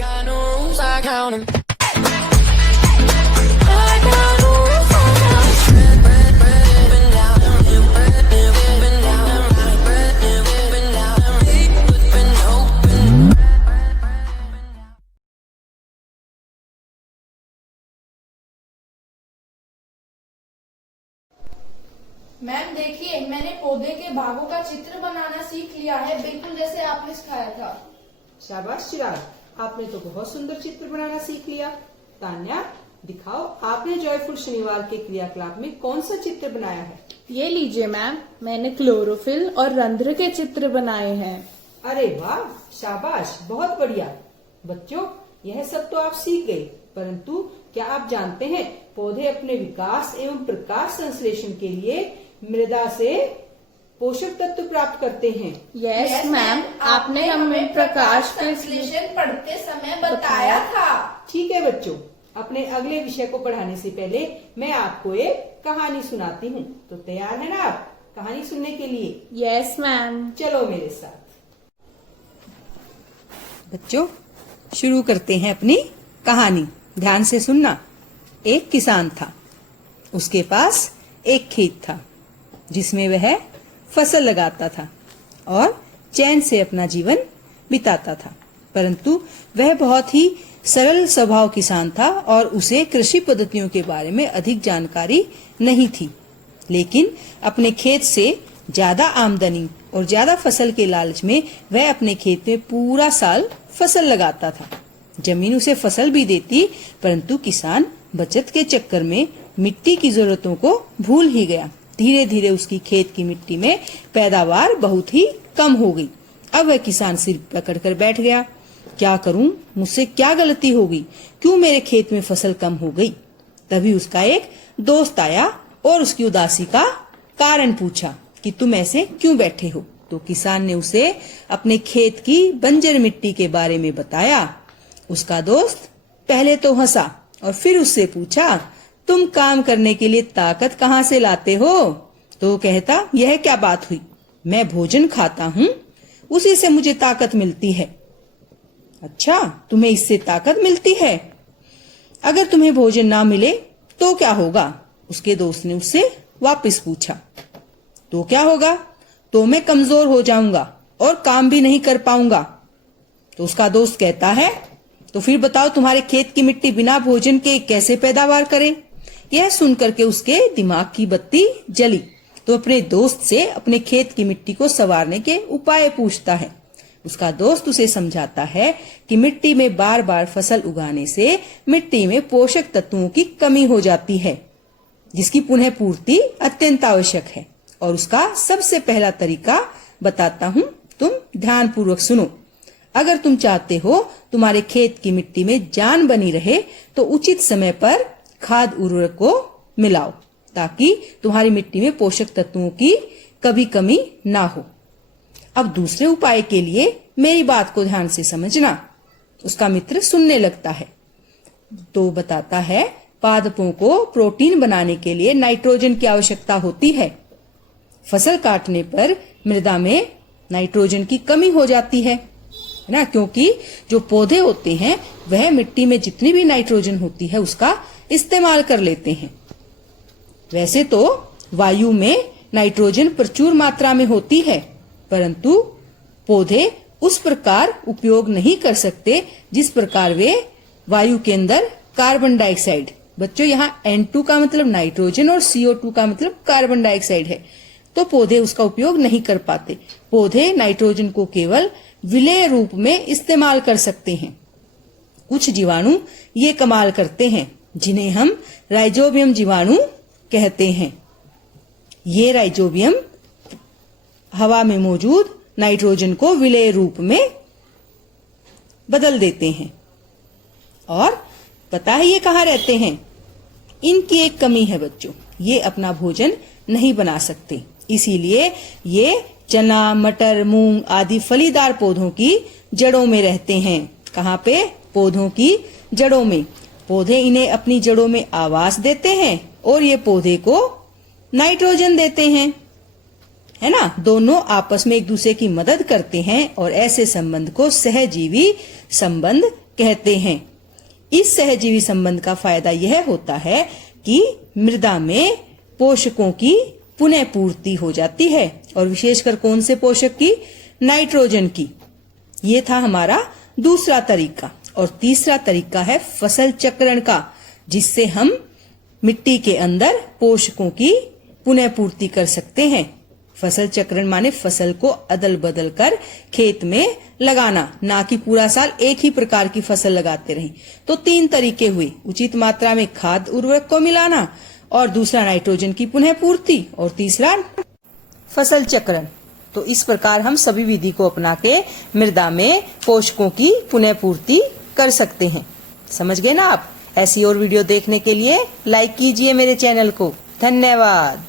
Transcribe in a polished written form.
got no rules, I count 'em. Ma'am देखिए, मैंने पौधे के भागों का चित्र बनाना सीख लिया है, बिल्कुल जैसे आपने सिखाया था। शाबाश चिराग, आपने तो बहुत सुंदर चित्र बनाना सीख लिया। तान्या, दिखाओ आपने जॉयफुल शनिवार के क्रियाकलाप में कौन सा चित्र बनाया है। ये लीजिए मैम, मैंने क्लोरोफिल और रंध्र के चित्र बनाए हैं। अरे वाह, शाबाश, बहुत बढ़िया। बच्चों, यह सब तो आप सीख गए, परंतु क्या आप जानते हैं पौधे अपने विकास एवं प्रकाश संश्लेषण के लिए मृदा से पोषक तत्व प्राप्त करते हैं। यस मैम, आपने हमें प्रकाश संश्लेषण पढ़ते समय बताया था। ठीक है बच्चों, अपने अगले विषय को पढ़ाने से पहले मैं आपको एक कहानी सुनाती हूँ। तो तैयार है ना आप कहानी सुनने के लिए? Yes ma'am. चलो मेरे साथ। बच्चों, शुरू करते हैं अपनी कहानी। ध्यान से सुनना। एक किसान था। उसके पास एक खेत था जिसमें वह फसल लगाता था और चैन से अपना जीवन बिताता था। परंतु वह बहुत ही सरल स्वभाव किसान था और उसे कृषि पद्धतियों के बारे में अधिक जानकारी नहीं थी। लेकिन अपने खेत से ज्यादा आमदनी और ज्यादा फसल के लालच में वह अपने खेत में पूरा साल फसल लगाता था। जमीन उसे फसल भी देती, परंतु किसान बचत के चक्कर में मिट्टी की जरूरतों को भूल ही गया। धीरे धीरे उसकी खेत की मिट्टी में पैदावार बहुत ही कम हो गई। अब वह किसान सिर पकड़कर बैठ गया। क्या करूं? मुझसे क्या गलती हो गई? क्यों मेरे खेत में फसल कम हो गई? तभी उसका एक दोस्त आया और उसकी उदासी का कारण पूछा कि तुम ऐसे क्यों बैठे हो। तो किसान ने उसे अपने खेत की बंजर मिट्टी के बारे में बताया। उसका दोस्त पहले तो हंसा और फिर उससे पूछा, तुम काम करने के लिए ताकत कहाँ से लाते हो? तो कहता, यह क्या बात हुई? मैं भोजन खाता हूँ, उसी से मुझे ताकत मिलती है। अच्छा, तुम्हें इससे ताकत मिलती है? अगर तुम्हें भोजन ना मिले तो क्या होगा? उसके दोस्त ने उससे वापस पूछा। तो क्या होगा? तो मैं कमजोर हो जाऊंगा और काम भी नहीं कर पाऊंगा। तो उसका दोस्त कहता है, तो फिर बताओ तुम्हारे खेत की मिट्टी बिना भोजन के कैसे पैदावार करे? यह सुनकर के उसके दिमाग की बत्ती जली। तो अपने दोस्त से अपने खेत की मिट्टी को संवारने के उपाय पूछता है। उसका दोस्त उसे समझाता है कि मिट्टी में बार बार फसल उगाने से मिट्टी में पोषक तत्वों की कमी हो जाती है, जिसकी पुनः पूर्ति अत्यंत आवश्यक है। और उसका सबसे पहला तरीका बताता हूँ, तुम ध्यान पूर्वक सुनो। अगर तुम चाहते हो तुम्हारे खेत की मिट्टी में जान बनी रहे तो उचित समय पर खाद उर्वरक को मिलाओ, ताकि तुम्हारी मिट्टी में पोषक तत्वों की कभी कमी ना हो। अब दूसरे उपाय के लिए मेरी बात को ध्यान से समझना। उसका मित्र सुनने लगता है तो बताता है, पादपों को प्रोटीन बनाने के लिए नाइट्रोजन की आवश्यकता होती है। फसल काटने पर मृदा में नाइट्रोजन की कमी हो जाती है ना, क्योंकि जो पौधे होते हैं वह मिट्टी में जितनी भी नाइट्रोजन होती है उसका इस्तेमाल कर लेते हैं। वैसे तो वायु में नाइट्रोजन प्रचुर मात्रा में होती है, परंतु पौधे उस प्रकार उपयोग नहीं कर सकते जिस प्रकार वे वायु के अंदर कार्बन डाइऑक्साइड, बच्चों यहाँ N2 का मतलब नाइट्रोजन और CO2 का मतलब कार्बन डाइऑक्साइड है, तो पौधे उसका उपयोग नहीं कर पाते। पौधे नाइट्रोजन को केवल विलेय रूप में इस्तेमाल कर सकते हैं। कुछ जीवाणु ये कमाल करते हैं, जिन्हें हम राइजोबियम जीवाणु कहते हैं। ये राइजोबियम हवा में मौजूद नाइट्रोजन को विलेय रूप में बदल देते हैं। और पता है ये कहाँ रहते हैं? इनकी एक कमी है बच्चों, ये अपना भोजन नहीं बना सकते। इसीलिए ये चना, मटर, मूंग आदि फलीदार पौधों की जड़ों में रहते हैं। कहाँ पे? पौधों की जड़ों में। पौधे इन्हें अपनी जड़ों में आवास देते हैं और ये पौधे को नाइट्रोजन देते हैं, है ना। दोनों आपस में एक दूसरे की मदद करते हैं और ऐसे संबंध को सहजीवी संबंध कहते हैं। इस सहजीवी संबंध का फायदा यह होता है कि मृदा में पोषकों की पुनः पूर्ति हो जाती है, और विशेषकर कौन से पोषक की? नाइट्रोजन की। ये था हमारा दूसरा तरीका। और तीसरा तरीका है फसल चक्रण का, जिससे हम मिट्टी के अंदर पोषकों की पुनः पूर्ति कर सकते हैं। फसल चक्रण माने फसल को अदल बदल कर खेत में लगाना, ना कि पूरा साल एक ही प्रकार की फसल लगाते रहें। तो 3 तरीके हुए, उचित मात्रा में खाद उर्वरक को मिलाना, और दूसरा नाइट्रोजन की पुनः पूर्ति, और तीसरा फसल चक्रण। तो इस प्रकार हम सभी विधि को अपना के मृदा में पोषकों की पुनः पूर्ति कर सकते हैं। समझ गए ना आप? ऐसी और वीडियो देखने के लिए लाइक कीजिए मेरे चैनल को। धन्यवाद।